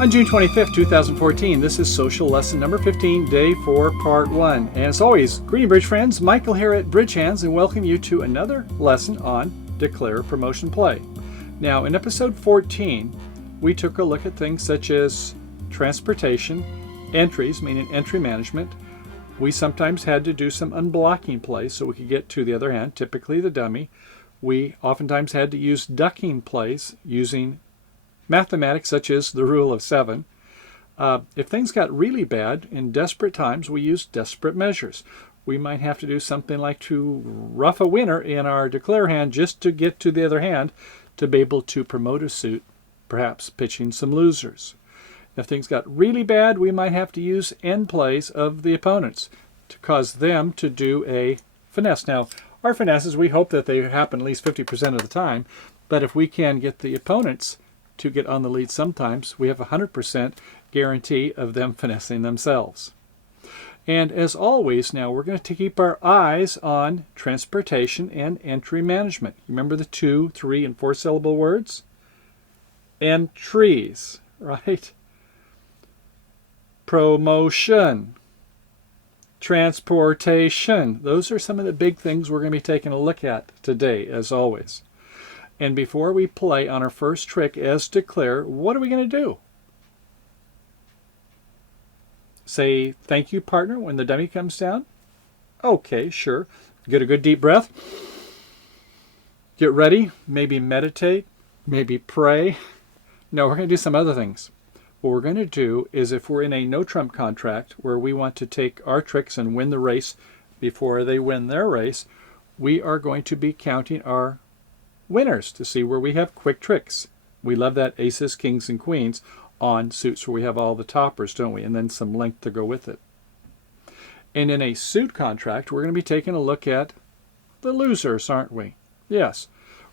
On June 25th, 2014, this is social lesson number 15, day 4, part 1. And as always, greeting bridge friends, Michael here at BridgeHands, and welcome you to another lesson on declare promotion play. Now, in episode 14, we took a look at things such as transportation, entries, meaning entry management. We sometimes had to do some unblocking plays so we could get to the other hand, typically the dummy. We oftentimes had to use ducking plays using mathematics such as the rule of 7. If things got really bad in desperate times, we used desperate measures. We might have to do something like to ruff a winner in our declare hand just to get to the other hand to be able to promote a suit, perhaps pitching some losers. If things got really bad, we might have to use end plays of the opponents to cause them to do a finesse. Now, our finesses, we hope that they happen at least 50% of the time, but if we can get the opponents to get on the lead sometimes, we have a 100% guarantee of them finessing themselves. And as always, now we're going to keep our eyes on transportation and entry management. Remember the 2, 3, and 4 syllable words? Entries, right? Promotion, transportation. Those are some of the big things we're going to be taking a look at today, as always. And before we play on our first trick as declare, what are we going to do? Say thank you, partner, when the dummy comes down? Okay, sure. Get a good deep breath. Get ready. Maybe meditate. Maybe pray. No, we're going to do some other things. What we're going to do is if we're in a no-trump contract where we want to take our tricks and win the race before they win their race, we are going to be counting our winners to see where we have quick tricks. We love that aces, kings, and queens on suits where we have all the toppers, don't we? And then some length to go with it. And in a suit contract, we're going to be taking a look at the losers, aren't we? Yes.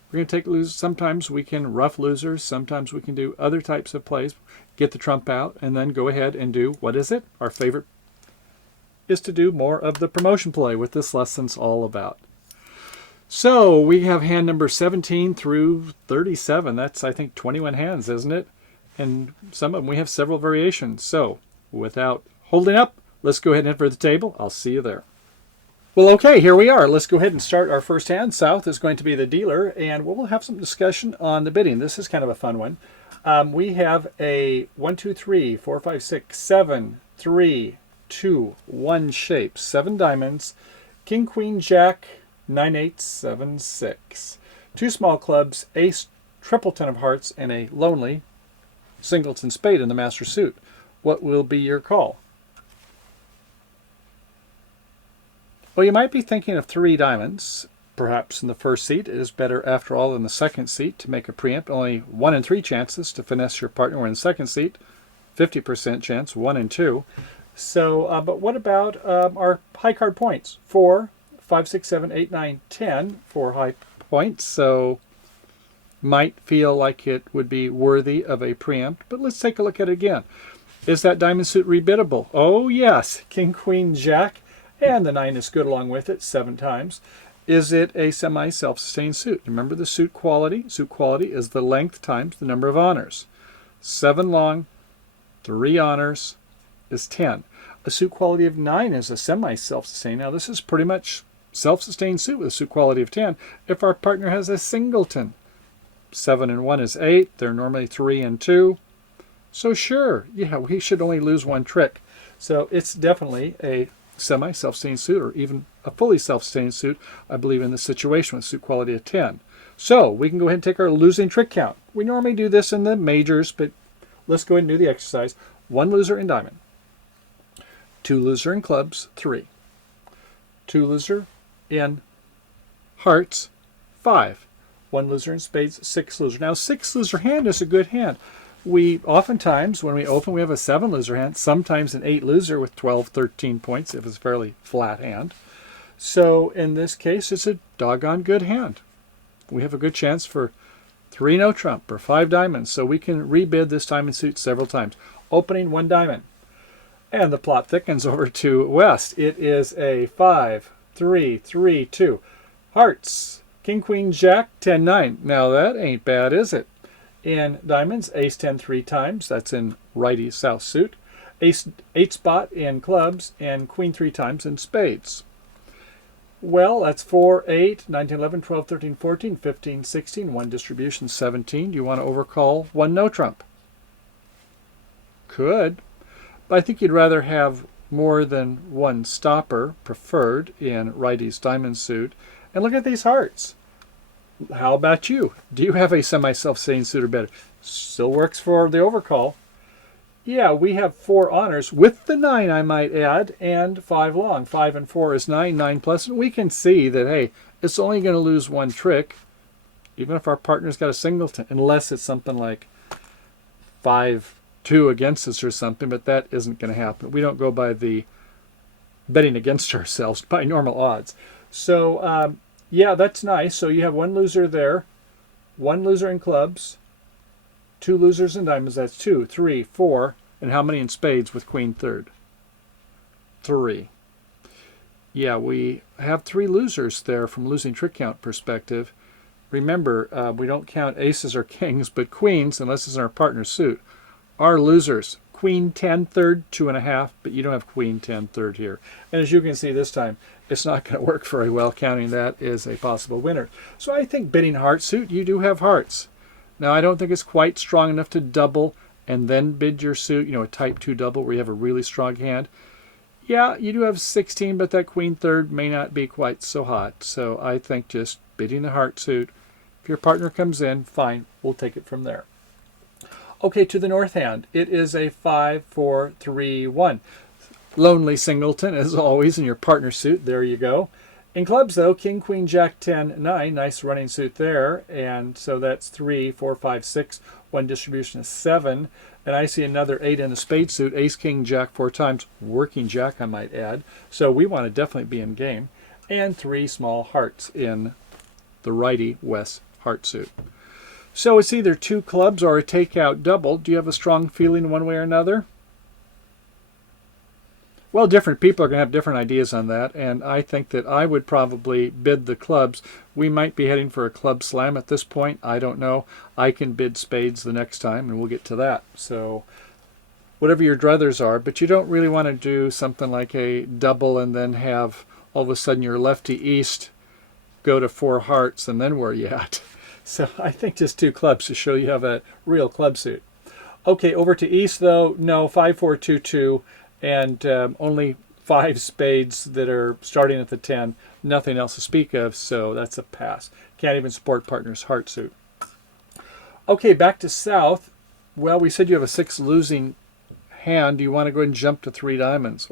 We're going to take losers. Sometimes we can rough losers. Sometimes we can do other types of plays. Get the trump out and then go ahead and do, what is it? Our favorite is to do more of the promotion play, what this lesson's all about. So we have hand number 17 through 37. That's, I think, 21 hands, isn't it? And some of them, we have several variations. So without holding up, let's go ahead and head for the table. I'll see you there. Well, okay, here we are. Let's go ahead and start our first hand. South is going to be the dealer, and we'll have some discussion on the bidding. This is kind of a fun one. We have a 1, 2, 3, 4, 5, 6, 7, 3, 2, 1 shape, 7 diamonds, king, queen, jack, 9, 8, 7, 6. 2 small clubs, ace, triple 10 of hearts, and a lonely singleton spade in the master suit. What will be your call? Well, you might be thinking of 3 diamonds. Perhaps in the first seat. It is better, after all, in the second seat to make a preempt. Only 1 in 3 chances to finesse your partner. Or in the second seat, 50% chance, 1 in 2. So, but what about our high card points? 4, 5, 6, 7, 8, 9, 10 for high points. So, might feel like it would be worthy of a preempt. But let's take a look at it again. Is that diamond suit rebiddable? Oh, yes. King, queen, jack. And the 9 is good along with it 7 times. Is it a semi-self-sustained suit? Remember the suit quality? Suit quality is the length times the number of honors. 7 long, 3 honors is 10. A suit quality of 9 is a semi-self-sustained. Now this is pretty much self-sustained suit with a suit quality of 10. If our partner has a singleton, 7 and 1 is 8. They're normally 3 and 2. So sure, yeah, we should only lose 1 trick. So it's definitely a semi-self-sustained suit, or even a fully self-sustained suit, I believe, in this situation with suit quality of 10. So we can go ahead and take our losing trick count. We normally do this in the majors, but let's go ahead and do the exercise. 1 loser in diamond, 2 loser in clubs, 3, 2 loser in hearts, 5, 1 loser in spades, 6 loser. Now 6 loser hand is a good hand. We oftentimes, when we open, we have a 7 loser hand, sometimes an 8 loser with 12, 13 points if it's a fairly flat hand. So in this case, it's a doggone good hand. We have a good chance for 3 no trump or 5 diamonds, so we can rebid this diamond suit several times. Opening 1 diamond. And the plot thickens over to west. It is a 5, 3, 3, 2. Hearts, king, queen, jack, 10, 9. Now that ain't bad, is it? In diamonds, ace 10 3 times. That's in righty south suit, ace 8 spot in clubs, and queen 3 times in spades. Well, that's 4, 8, 9, 10, 11, 12, 13, 14, 15, 16, one distribution, 17. Do you want to overcall one no trump? Could, but I think you'd rather have more than one stopper preferred in righty's diamond suit. And look at these hearts. How about you? Do you have a semi-self-sustaining suit or better? Still works for the overcall. Yeah, we have 4 honors with the 9, I might add, and 5 long. 5 and 4 is 9, 9 plus. And we can see that, hey, it's only going to lose one trick, even if our partner's got a singleton, unless it's something like 5-2 against us or something, but that isn't going to happen. We don't go by the betting against ourselves by normal odds. So, yeah, that's nice. So you have one loser there, one loser in clubs, 2 losers in diamonds. That's 2, 3, 4. And how many in spades with queen third? 3. Yeah, we have 3 losers there from losing trick count perspective. Remember, we don't count aces or kings, but queens, unless it's in our partner's suit, are losers. Queen 10 third, 2.5, but you don't have queen 10 third here. And as you can see this time, it's not going to work very well, counting that as a possible winner. So I think bidding heart suit, you do have hearts. Now, I don't think it's quite strong enough to double and then bid your suit, you know, a type 2 double where you have a really strong hand. Yeah, you do have 16, but that queen third may not be quite so hot. So I think just bidding the heart suit. If your partner comes in, fine, we'll take it from there. Okay, to the north hand, it is a 5, 4, 3, 1. Lonely singleton, as always, in your partner suit. There you go. In clubs, though, king, queen, jack, 10, 9. Nice running suit there. And so that's 3, 4, 5, 6. One distribution is 7. And I see another 8 in a spade suit. Ace, king, jack 4 times. Working jack, I might add. So we want to definitely be in game. And 3 small hearts in the righty west heart suit. So it's either 2 clubs or a takeout double. Do you have a strong feeling one way or another? Well, different people are going to have different ideas on that, and I think that I would probably bid the clubs. We might be heading for a club slam at this point. I don't know. I can bid spades the next time, and we'll get to that. So whatever your druthers are, but you don't really want to do something like a double and then have all of a sudden your lefty east go to 4 hearts, and then where are you at? So I think just 2 clubs to show you have a real club suit. Okay, over to east, though. No, 5, 4, 2, 2. And only 5 spades that are starting at the 10. Nothing else to speak of, so that's a pass. Can't even support partner's heart suit. Okay, back to south. Well, we said you have a 6 losing hand. Do you want to go ahead and jump to 3 diamonds?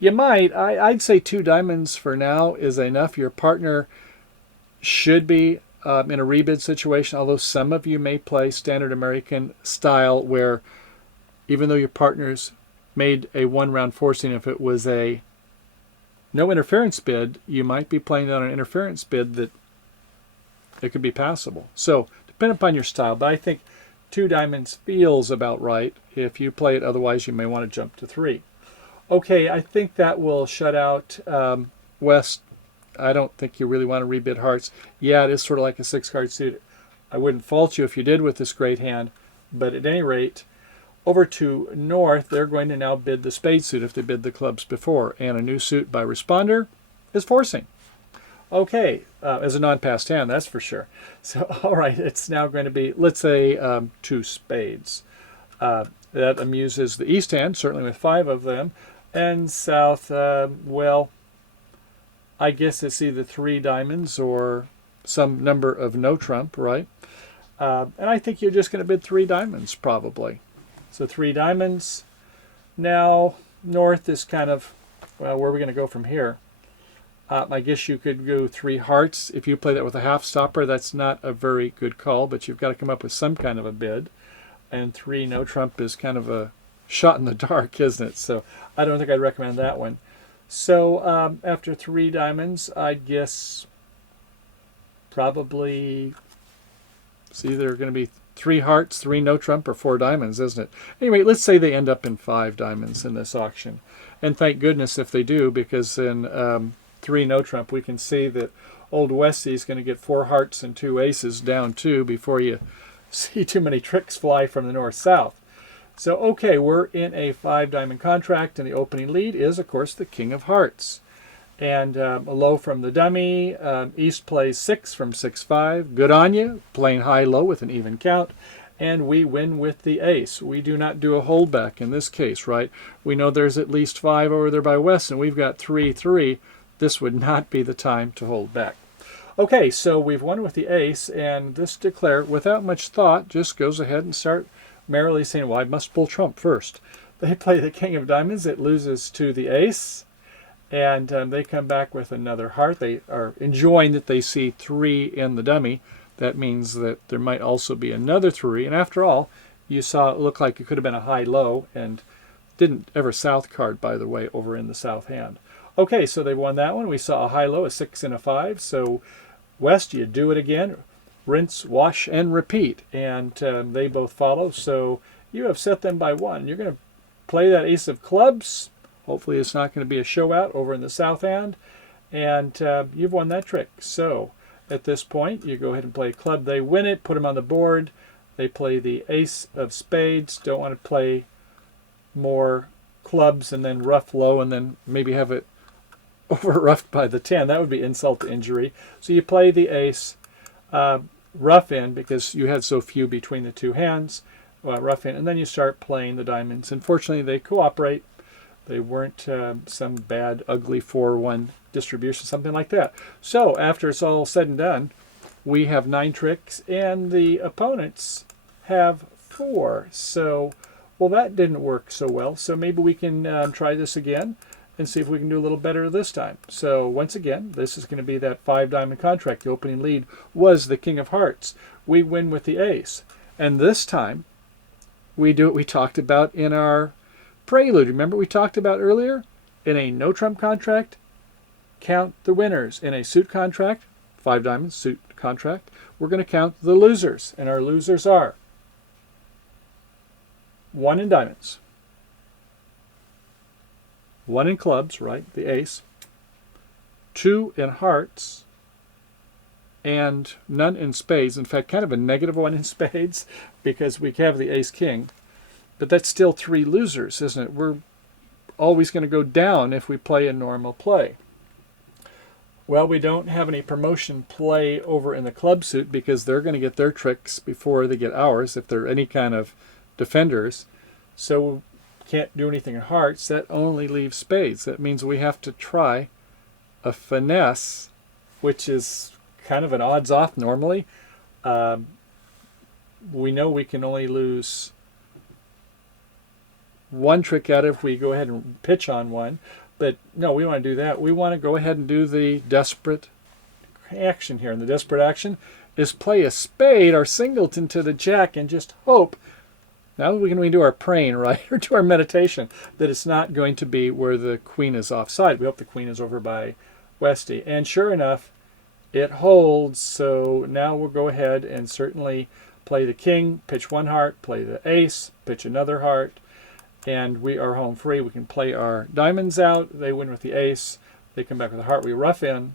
You might. I'd say 2 diamonds for now is enough. Your partner should be in a rebid situation, although some of you may play standard American style where even though your partner's made a 1-round forcing, if it was a no interference bid, you might be playing on an interference bid that it could be passable. So depend upon your style, but I think 2 diamonds feels about right. If you play it otherwise, you may want to jump to 3. Okay, I think that will shut out west. I don't think you really want to rebid hearts. Yeah, it is sort of like a 6-card suit. I wouldn't fault you if you did with this great hand, but at any rate, over to north, they're going to now bid the spade suit if they bid the clubs before. And a new suit by responder is forcing. Okay, as a non-passed hand, that's for sure. So, all right, it's now going to be, let's say, 2 spades. That amuses the east hand, certainly with 5 of them. And south, well, I guess it's either 3 diamonds or some number of no trump, right? And I think you're just going to bid 3 diamonds, probably. So 3 diamonds. Now, north is kind of, well, where are we going to go from here? I guess you could go 3 hearts. If you play that with a half stopper, that's not a very good call, but you've got to come up with some kind of a bid. And 3 no trump is kind of a shot in the dark, isn't it? So I don't think I'd recommend that one. So after 3 diamonds, I guess probably it's either going to be 3 hearts, 3 no trump, or 4 diamonds, isn't it? Anyway, let's say they end up in 5 diamonds in this auction. And thank goodness if they do, because in 3 no trump, we can see that old Westy is going to get 4 hearts and 2 aces down 2 before you see too many tricks fly from the north-south. So, okay, we're in a 5-diamond contract, and the opening lead is, of course, the King of Hearts. And a low from the dummy. East plays 6 from 6-5. Good on you, playing high-low with an even count. And we win with the ace. We do not do a holdback in this case, right? We know there's at least 5 over there by West, and we've got 3-3. This would not be the time to hold back. Okay, so we've won with the ace, and this declare, without much thought, just goes ahead and start merrily saying, well, I must pull trump first. They play the King of Diamonds. It loses to the ace, and they come back with another heart. They are enjoying that they see 3 in the dummy. That means that there might also be another 3. And after all, you saw it looked like it could have been a high-low, and didn't ever south card, by the way, over in the south hand. Okay, so they won that one. We saw a high-low, a 6 and a 5. So West, you do it again. Rinse, wash, and repeat. And they both follow. So you have set them by 1. You're going to play that ace of clubs. Hopefully it's not going to be a show out over in the south hand. And you've won that trick. So at this point, you go ahead and play a club. They win it, put them on the board. They play the ace of spades. Don't want to play more clubs and then rough low and then maybe have it over roughed by the 10. That would be insult to injury. So you play the ace, rough in because you had so few between the two hands, rough in, and then you start playing the diamonds. Unfortunately, they cooperate. They weren't some bad, ugly 4-1 distribution, something like that. So after it's all said and done, we have 9 tricks, and the opponents have 4. So, well, that didn't work so well. So maybe we can try this again and see if we can do a little better this time. So once again, this is going to be that 5-diamond contract. The opening lead was the King of Hearts. We win with the ace. And this time, we do what we talked about in our prelude. Remember we talked about earlier? In a no-trump contract, count the winners. In a suit contract, 5 diamonds, suit contract, we're going to count the losers. And our losers are 1 in diamonds, 1 in clubs, right, the ace, 2 in hearts, and none in spades. In fact, kind of a negative 1 in spades because we have the ace-king. But that's still 3 losers, isn't it? We're always going to go down if we play a normal play. Well, we don't have any promotion play over in the club suit because they're going to get their tricks before they get ours if they're any kind of defenders. So we can't do anything in hearts. That only leaves spades. That means we have to try a finesse, which is kind of an odds-off normally. We know we can only lose 1 trick out if we go ahead and pitch on 1. But no, we want to do that. We want to go ahead and do the desperate action here. And the desperate action is play a spade or singleton to the jack and just hope. Now we can do our praying, right, or do our meditation, that it's not going to be where the queen is offside. We hope the queen is over by Westy. And sure enough, it holds. So now we'll go ahead and certainly play the king, pitch 1 heart, play the ace, pitch another heart, and we are home free. We can play our diamonds out. They win with the ace. They come back with a heart. We rough in.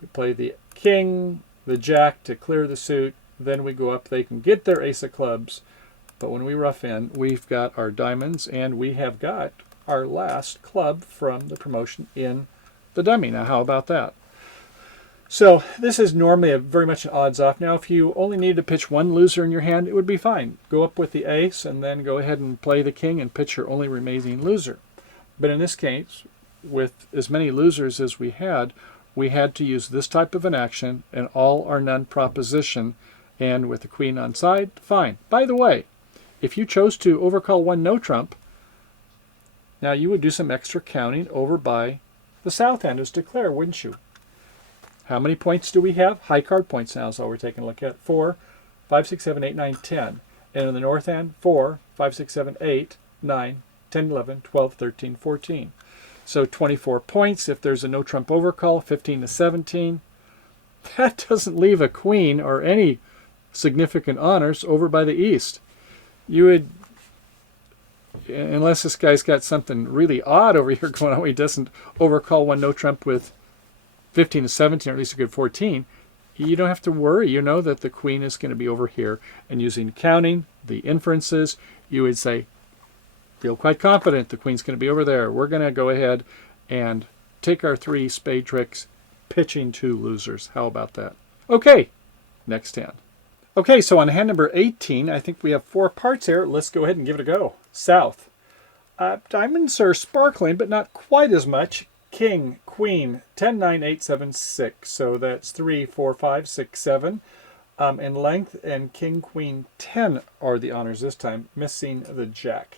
We play the king, the jack to clear the suit. Then we go up. They can get their ace of clubs. But when we rough in, we've got our diamonds, and we have got our last club from the promotion in the dummy. Now, how about that? So this is normally very much an odds-off. Now, if you only need to pitch 1 loser in your hand, it would be fine. Go up with the ace and then go ahead and play the king and pitch your only remaining loser. But in this case, with as many losers as we had to use this type of an action, an all or none proposition, and with the queen on side, fine. By the way, if you chose to overcall 1 no trump, now you would do some extra counting over by the south hand as declare, wouldn't you? How many points do we have? High card points now is all we're taking a look at. 4, 5, 6, 7, 8, 9, 10. And in the north hand, 4, 5, 6, 7, 8, 9, 10, 11, 12, 13, 14. So 24 points if there's a no trump overcall, 15 to 17. That doesn't leave a queen or any significant honors over by the east. You would, unless this guy's got something really odd over here going on, he doesn't overcall 1 no trump with 15 to 17, or at least a good 14, you don't have to worry. You know that the queen is going to be over here. And using counting, the inferences, you would say, feel quite confident the queen's going to be over there. We're going to go ahead and take our 3 spade tricks, pitching 2 losers. How about that? Okay, next hand. Okay, so on hand number 18, I think we have 4 parts here. Let's go ahead and give it a go. South. Diamonds are sparkling, but not quite as much. King, queen, 10, 9, 8, 7, 6. So that's 3, 4, 5, 6, 7 in length. And king, queen, 10 are the honors this time, missing the jack.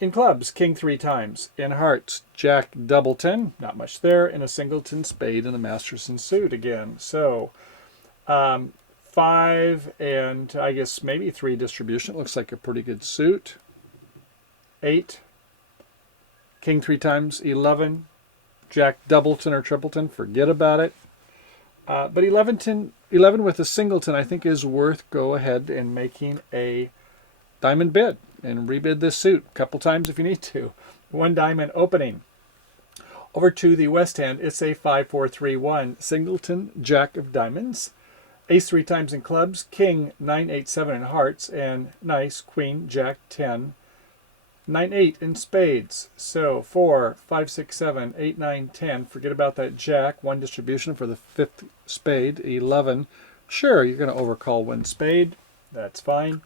In clubs, king 3 times. In hearts, jack, double 10, not much there, and a singleton, spade, and a masterson suit again. So 5 and I guess maybe 3 distribution. Looks like a pretty good suit. 8, king 3 times, 11, jack, doubleton or tripleton, forget about it. But 11 with a singleton I think is worth go ahead and making a diamond bid and rebid this suit a couple times if you need to. 1 diamond opening. Over to the west hand, it's a 5, 4, 3, 1 singleton, jack of diamonds. Ace 3 times in clubs, king, 9, 8, 7 in hearts, and nice, queen, jack, 10. 9, 8 in spades. So 4, 5, 6, 7, 8, 9, 10. Forget about that jack. 1 distribution for the 5th spade. 11. Sure, you're going to overcall 1 spade. That's fine.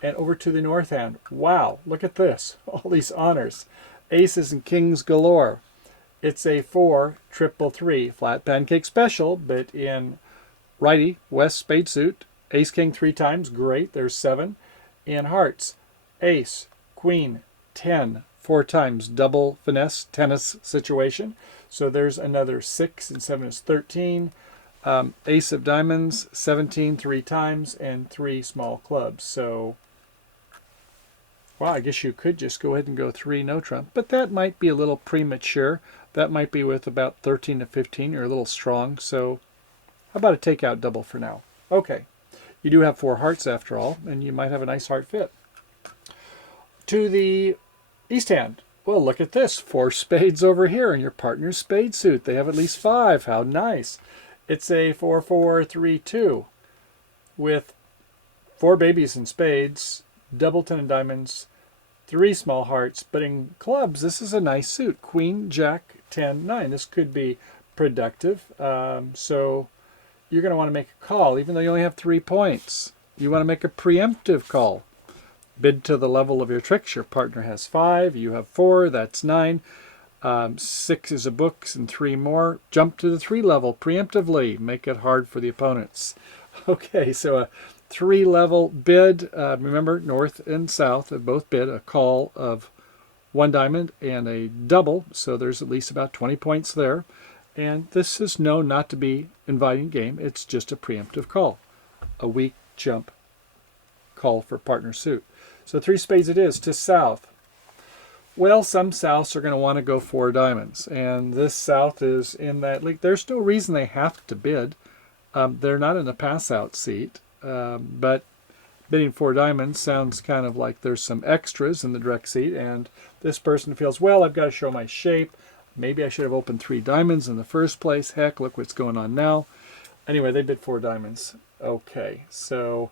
And over to the north hand. Wow, look at this. All these honors. Aces and kings galore. It's a 4, triple 3. Flat pancake special, but in righty, west spade suit. Ace, king 3 times. Great, there's 7. In hearts, ace, queen, 10, 4 times, double finesse tennis situation. So there's another 6 and 7 is 13. Ace of diamonds, 17, 3 times, and 3 small clubs. So, well, I guess you could just go ahead and go 3 no trump, but that might be a little premature. That might be with about 13 to 15. You're a little strong. So how about a takeout double for now? Okay. You do have 4 hearts after all, and you might have a nice heart fit. To the east hand. Well, look at this. 4 spades over here in your partner's spade suit. They have at least 5. How nice. It's a 4, 4, 3, 2 with 4 babies in spades, double 10 in diamonds, 3 small hearts. But in clubs, this is a nice suit. Queen, jack, 10, 9. This could be productive. So you're going to want to make a call, even though you only have 3 points. You want to make a preemptive call. Bid to the level of your tricks. Your partner has 5. You have 4. That's 9. 6 is a books and 3 more. Jump to the 3 level preemptively. Make it hard for the opponents. Okay, so a 3 level bid. Remember, north and south have both bid a call of 1 diamond and a double. So there's at least about 20 points there. And this is known not to be inviting game. It's just a preemptive call. A weak jump call for partner suit. So 3 spades it is to south. Well, some souths are going to want to go 4 diamonds. And this south is in that league. There's no reason they have to bid. They're not in a pass-out seat. But bidding 4 diamonds sounds kind of like there's some extras in the direct seat. And this person feels, well, I've got to show my shape. Maybe I should have opened 3 diamonds in the first place. Heck, look what's going on now. Anyway, they bid 4 diamonds. Okay, so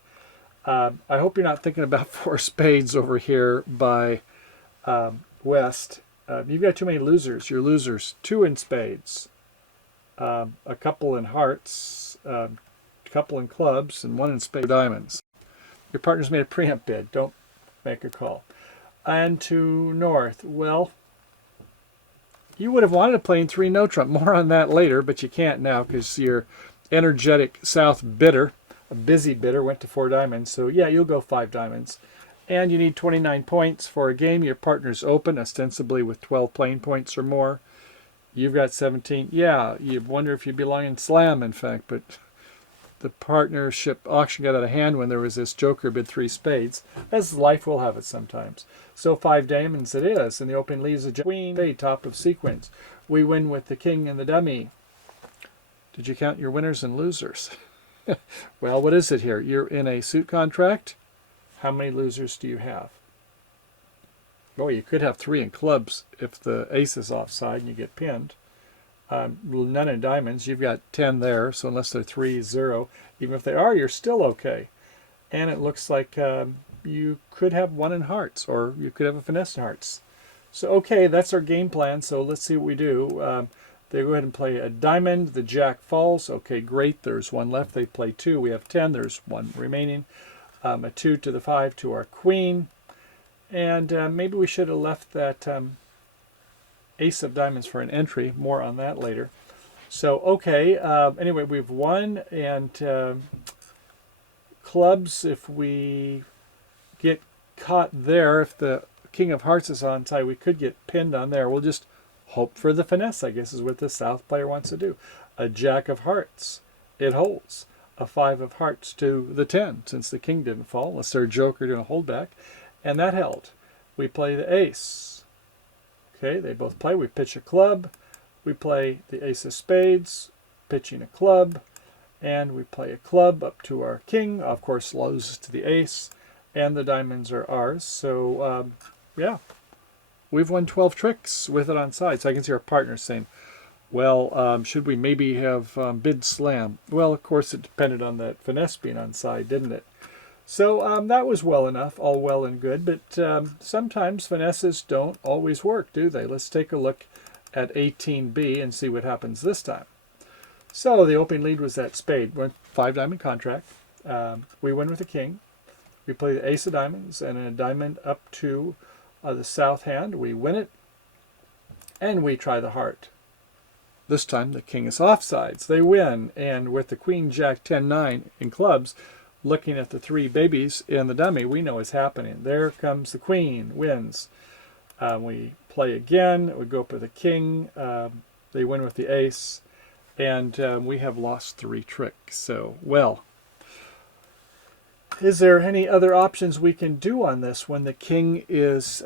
I hope you're not thinking about 4 spades over here by west. You've got too many losers. Your losers, 2 in spades, a couple in hearts, a couple in clubs, and 1 in spade diamonds. Your partner's made a preempt bid. Don't make a call. And to north, well, you would have wanted to play in 3 no trump. More on that later, but you can't now because your energetic south bidder, a busy bidder, went to 4 diamonds. So yeah, you'll go 5 diamonds. And you need 29 points for a game. Your partner's open, ostensibly with 12 playing points or more. You've got 17. Yeah, you wonder if you belong in slam, in fact, but the partnership auction got out of hand when there was this joker bid 3 spades, as life will have it sometimes. So 5 diamonds it is, and the opening leaves a queen, spade, top of sequence. We win with the king and the dummy. Did you count your winners and losers? Well, what is it here? You're in a suit contract. How many losers do you have? Well, you could have 3 in clubs if the ace is offside and you get pinned. none in diamonds. You've got 10 there, so unless they're 3, 0, even if they are, you're still okay. And it looks like you could have 1 in hearts, or you could have a finesse in hearts. So okay, that's our game plan. So let's see what we do. They go ahead and play a diamond. The jack falls. Okay, great. There's 1 left. They play 2. We have 10. There's 1 remaining. A 2 to the 5 to our queen. And maybe we should have left that ace of diamonds for an entry. More on that later. So okay. Anyway, we've won, and clubs, if we get caught there, if the king of hearts is on side, we could get pinned on there. We'll just hope for the finesse, I guess, is what the south player wants to do. A jack of hearts, it holds. A 5 of hearts to the 10, since the king didn't fall, unless they're a joker doing a holdback, and that held. We play the ace. Okay, they both play. We pitch a club. We play the ace of spades, pitching a club, and we play a club up to our king. Of course, loses to the ace, and the diamonds are ours. So, yeah, we've won 12 tricks with it on side. So I can see our partner saying, well, should we maybe have bid slam? Well, of course, it depended on that finesse being on side, didn't it? So that was well enough, all well and good. But sometimes finesses don't always work, do they? Let's take a look at 18B and see what happens this time. So the opening lead was that spade. Went 5 diamond contract. We win with the king. We play the ace of diamonds and a diamond up to the south hand. We win it, and we try the heart. This time the king is offsides. They win, and with the queen, jack, 10, 9 in clubs, looking at the 3 babies in the dummy, we know what's happening. There comes the queen, wins. We play again. We go up with the king. They win with the ace, and we have lost 3 tricks. So, well, is there any other options we can do on this when the king is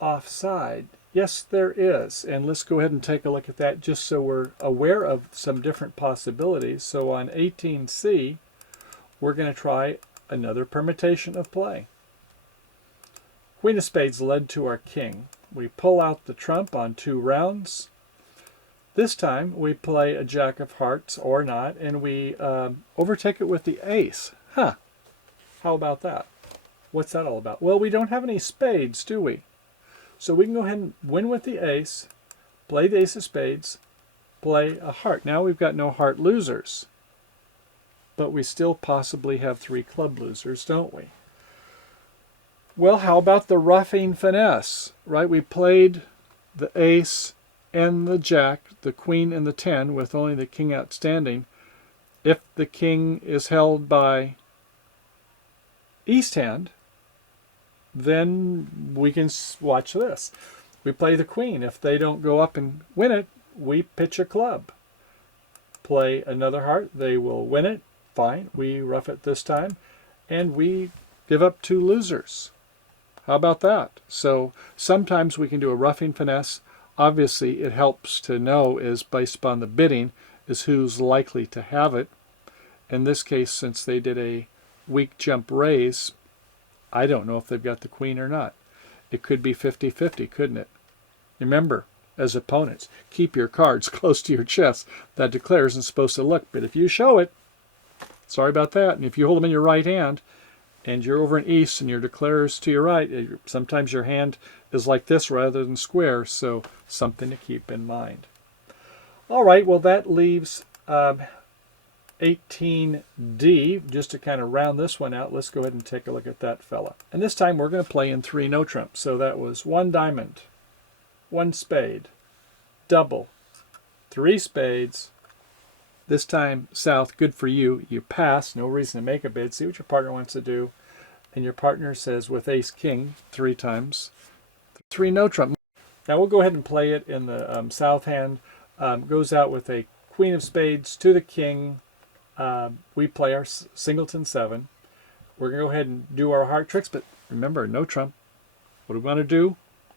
offside? Yes, there is. And let's go ahead and take a look at that just so we're aware of some different possibilities. So on 18C, we're going to try another permutation of play. Queen of spades led to our king. We pull out the trump on 2 rounds. This time we play a jack of hearts or not, and we overtake it with the ace. Huh. How about that? What's that all about? Well, we don't have any spades, do we? So we can go ahead and win with the ace, play the ace of spades, play a heart. Now we've got no heart losers, but we still possibly have 3 club losers, don't we? Well, how about the ruffing finesse, right? We played the ace and the jack, the queen and the 10, with only the king outstanding. If the king is held by east hand, then we can watch this. We play the queen. If they don't go up and win it, we pitch a club. Play another heart. They will win it. Fine. We rough it this time, and we give up 2 losers. How about that? So sometimes we can do a ruffing finesse. Obviously, it helps to know is based upon the bidding is who's likely to have it. In this case, since they did a weak jump raise, I don't know if they've got the queen or not. It could be 50-50, couldn't it? Remember, as opponents, keep your cards close to your chest. That declare isn't supposed to look, but if you show it, sorry about that. And if you hold them in your right hand, and you're over in east and your declare's to your right, sometimes your hand is like this rather than square, so something to keep in mind. All right, well that leaves 18D. Just to kind of round this one out, let's go ahead and take a look at that fella. And this time we're going to play in 3 Notrump. So that was 1 diamond, 1 spade, double, 3 spades. This time, south, good for you. You pass, no reason to make a bid. See what your partner wants to do. And your partner says with ace king 3 times, 3 Notrump. Now we'll go ahead and play it in the south hand. Goes out with a queen of spades to the king. We play our singleton 7. We're going to go ahead and do our heart tricks, but remember, no trump. What do we want to do?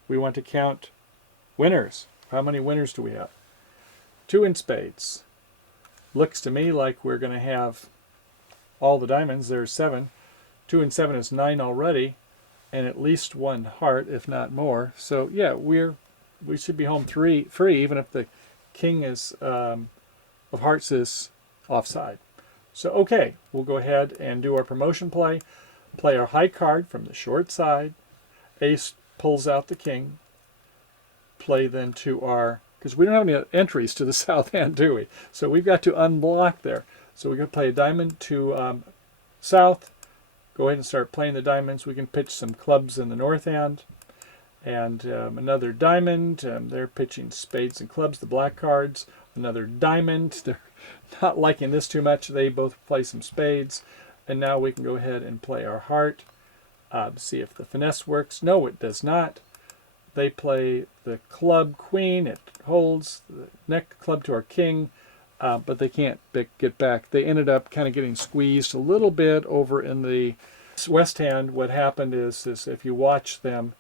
We want to count winners. How many winners do we have? 2 in spades. Looks to me like we're going to have all the diamonds. There's 7. 2 and 7 is 9 already, and at least 1 heart, if not more. So yeah, we should be home free, even if the king is of hearts is offside. So okay, we'll go ahead and do our promotion play. Play our high card from the short side. Ace pulls out the king. Play then to our, because we don't have any entries to the south hand, do we? So we've got to unblock there. So we're going to play a diamond to south. Go ahead and start playing the diamonds. We can pitch some clubs in the north hand. And another diamond. They're pitching spades and clubs, the black cards. Another diamond. They're not liking this too much. They both play some spades. And now we can go ahead and play our heart. See if the finesse works. No, it does not. They play the club queen. It holds the neck club to our king. But they can't get back. They ended up kind of getting squeezed a little bit over in the west hand. What happened is if you watch them,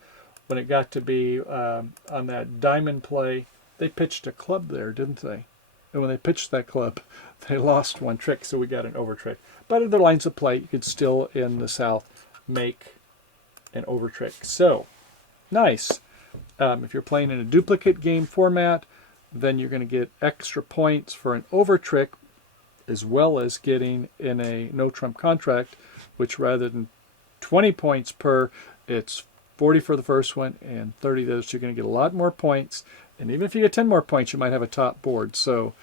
when it got to be on that diamond play, they pitched a club there, didn't they? And when they pitched that club, they lost one trick, so we got an over trick. But other lines of play, you could still, in the south, make an over trick. So, nice. If you're playing in a duplicate game format, then you're going to get extra points for an over trick, as well as getting in a no-trump contract, which rather than 20 points per, it's 40 for the first one and 30 those. You're going to get a lot more points. And even if you get 10 more points, you might have a top board. So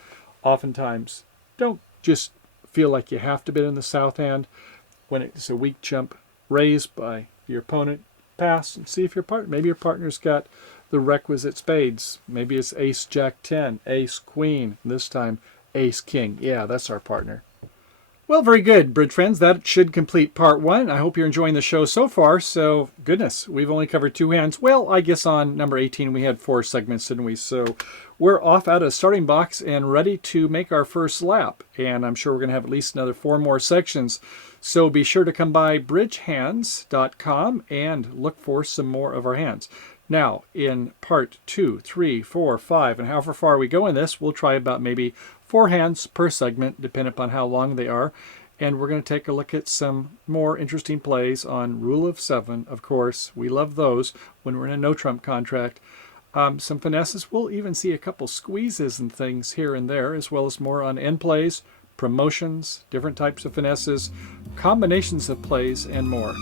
oftentimes, don't just feel like you have to bid in the south hand. When it's a weak jump, raise by your opponent, pass, and see if your partner, maybe your partner's got the requisite spades. Maybe it's ace, jack, 10, ace, queen, and this time ace, king. Yeah, that's our partner. Well, very good, bridge friends. That should complete part one. I hope you're enjoying the show so far. So, goodness, we've only covered 2 hands. Well, I guess on number 18 we had 4 segments, didn't we? So we're off out of the starting box and ready to make our first lap. And I'm sure we're going to have at least another 4 more sections. So be sure to come by BridgeHands.com and look for some more of our hands. Now, in part 2, 3, 4, 5, and however far we go in this, we'll try about maybe 4 hands per segment, depending upon how long they are. And we're going to take a look at some more interesting plays on Rule of 7. Of course, we love those when we're in a no-trump contract. Some finesses. We'll even see a couple squeezes and things here and there, as well as more on end plays, promotions, different types of finesses, combinations of plays, and more.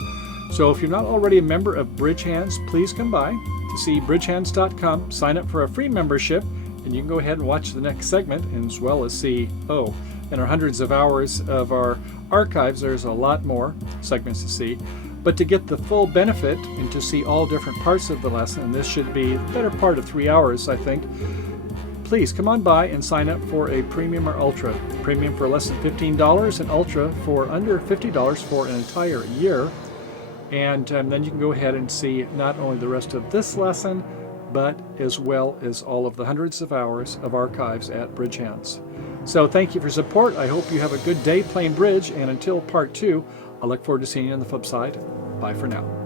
So if you're not already a member of BridgeHands, please come by to see BridgeHands.com, sign up for a free membership, and you can go ahead and watch the next segment, as well as see, in our hundreds of hours of our archives, there's a lot more segments to see. But to get the full benefit and to see all different parts of the lesson, and this should be the better part of 3 hours, I think, please come on by and sign up for a Premium or Ultra. Premium for less than $15 and Ultra for under $50 for an entire year. And then you can go ahead and see not only the rest of this lesson, but as well as all of the hundreds of hours of archives at BridgeHands. So thank you for support. I hope you have a good day playing bridge, and until part 2, I look forward to seeing you on the flip side. Bye for now.